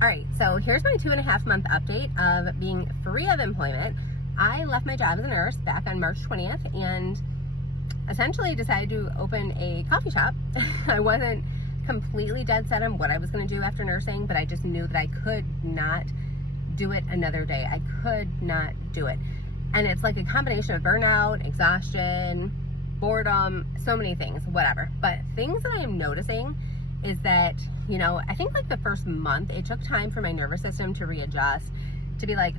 All right, so here's my 2.5 month update of being free of employment. I left my job as a nurse back on March 20th and essentially decided to open a coffee shop. I wasn't completely dead set on what I was going to do after nursing, but I just knew that I could not do it another day. I could not do it. And it's like a combination of burnout, exhaustion, boredom, so many things, whatever. But things that I am noticing is that, I think like the first month, it took time for my nervous system to readjust, to be like,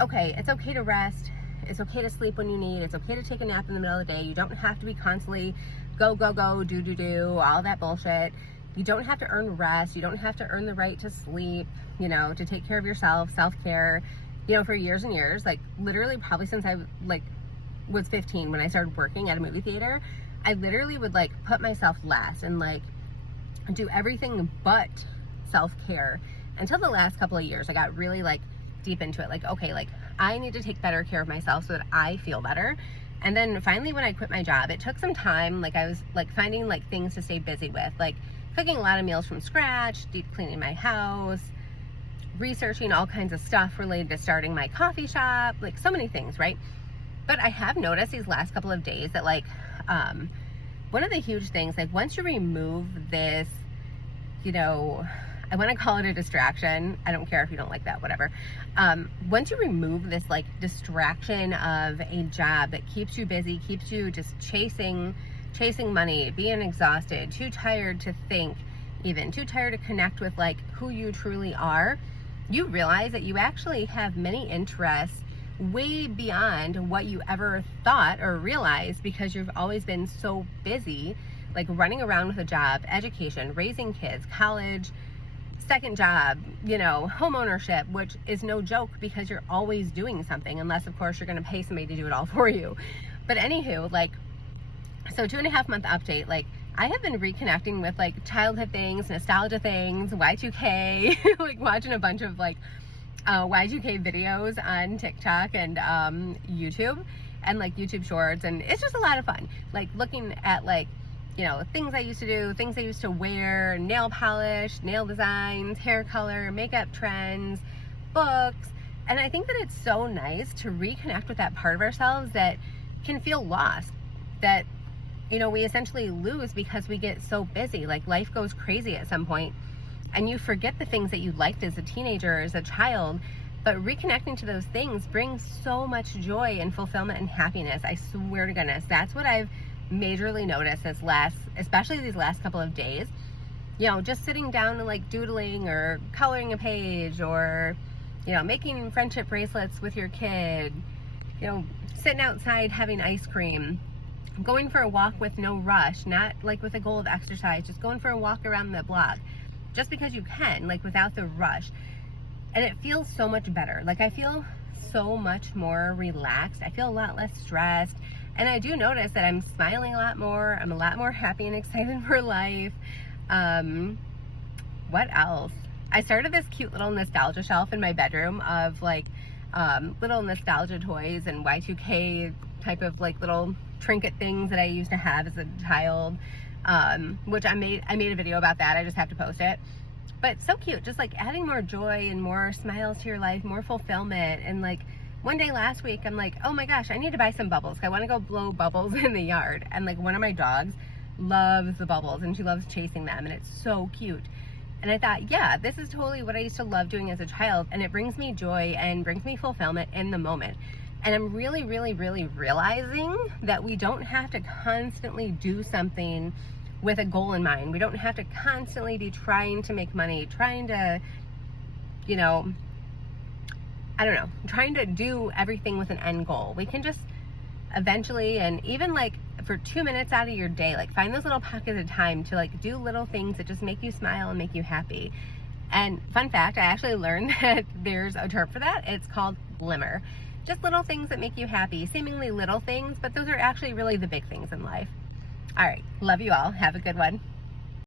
okay, it's okay to rest. It's okay to sleep when you need. It's okay to take a nap in the middle of the day. You don't have to be constantly go, go, go, do, all that bullshit. You don't have to earn rest. You don't have to earn the right to sleep, to take care of yourself, self-care, for years and years, like literally probably since I was 15 when I started working at a movie theater. I literally would put myself last and do everything but self-care until the last couple of years. I got really deep into it. Okay, I need to take better care of myself so that I feel better. And then finally when I quit my job, it took some time. I was finding things to stay busy with, cooking a lot of meals from scratch, deep cleaning my house, researching all kinds of stuff related to starting my coffee shop, so many things, right? But I have noticed these last couple of days that one of the huge things, once you remove this, I want to call it a distraction. I don't care if you don't like that, whatever. Once you remove this distraction of a job that keeps you busy, keeps you just chasing money, being exhausted, too tired to think, even too tired to connect with who you truly are, you realize that you actually have many interests way beyond what you ever thought or realized, because you've always been so busy, running around with a job, education, raising kids, college, second job, home ownership, which is no joke because you're always doing something, unless of course you're going to pay somebody to do it all for you. But anywho, so 2.5 month update, I have been reconnecting with childhood things, nostalgia things, Y2K, watching a bunch of Y2K videos on TikTok and YouTube and YouTube shorts, and it's just a lot of fun. Looking at things I used to do, things I used to wear, nail polish, nail designs, hair color, makeup trends, books. And I think that it's so nice to reconnect with that part of ourselves that can feel lost, that we essentially lose because we get so busy. Life goes crazy at some point and you forget the things that you liked as a teenager or as a child. But reconnecting to those things brings so much joy and fulfillment and happiness. I swear to goodness, that's what I've majorly noticed especially these last couple of days. Just sitting down and doodling or coloring a page, or making friendship bracelets with your kid, sitting outside having ice cream, going for a walk with no rush, not with a goal of exercise, just going for a walk around the block just because you can, without the rush. And it feels so much better. I feel so much more relaxed. I feel a lot less stressed. And I do notice that I'm smiling a lot more. I'm a lot more happy and excited for life. What else? I started this cute little nostalgia shelf in my bedroom of little nostalgia toys and Y2K type of little trinket things that I used to have as a child, which I made a video about that. I just have to post it. But so cute, just adding more joy and more smiles to your life, more fulfillment. And one day last week, I'm oh my gosh, I need to buy some bubbles. I want to go blow bubbles in the yard. And one of my dogs loves the bubbles and she loves chasing them, and it's so cute. And I thought, yeah, this is totally what I used to love doing as a child, and it brings me joy and brings me fulfillment in the moment. And I'm really, really, really realizing that we don't have to constantly do something with a goal in mind. We don't have to constantly be trying to make money, trying to, trying to do everything with an end goal. We can just eventually, and even for 2 minutes out of your day, find those little pockets of time to do little things that just make you smile and make you happy. And fun fact, I actually learned that there's a term for that. It's called glimmer. Just little things that make you happy, seemingly little things, but those are actually really the big things in life. All right, love you all. Have a good one.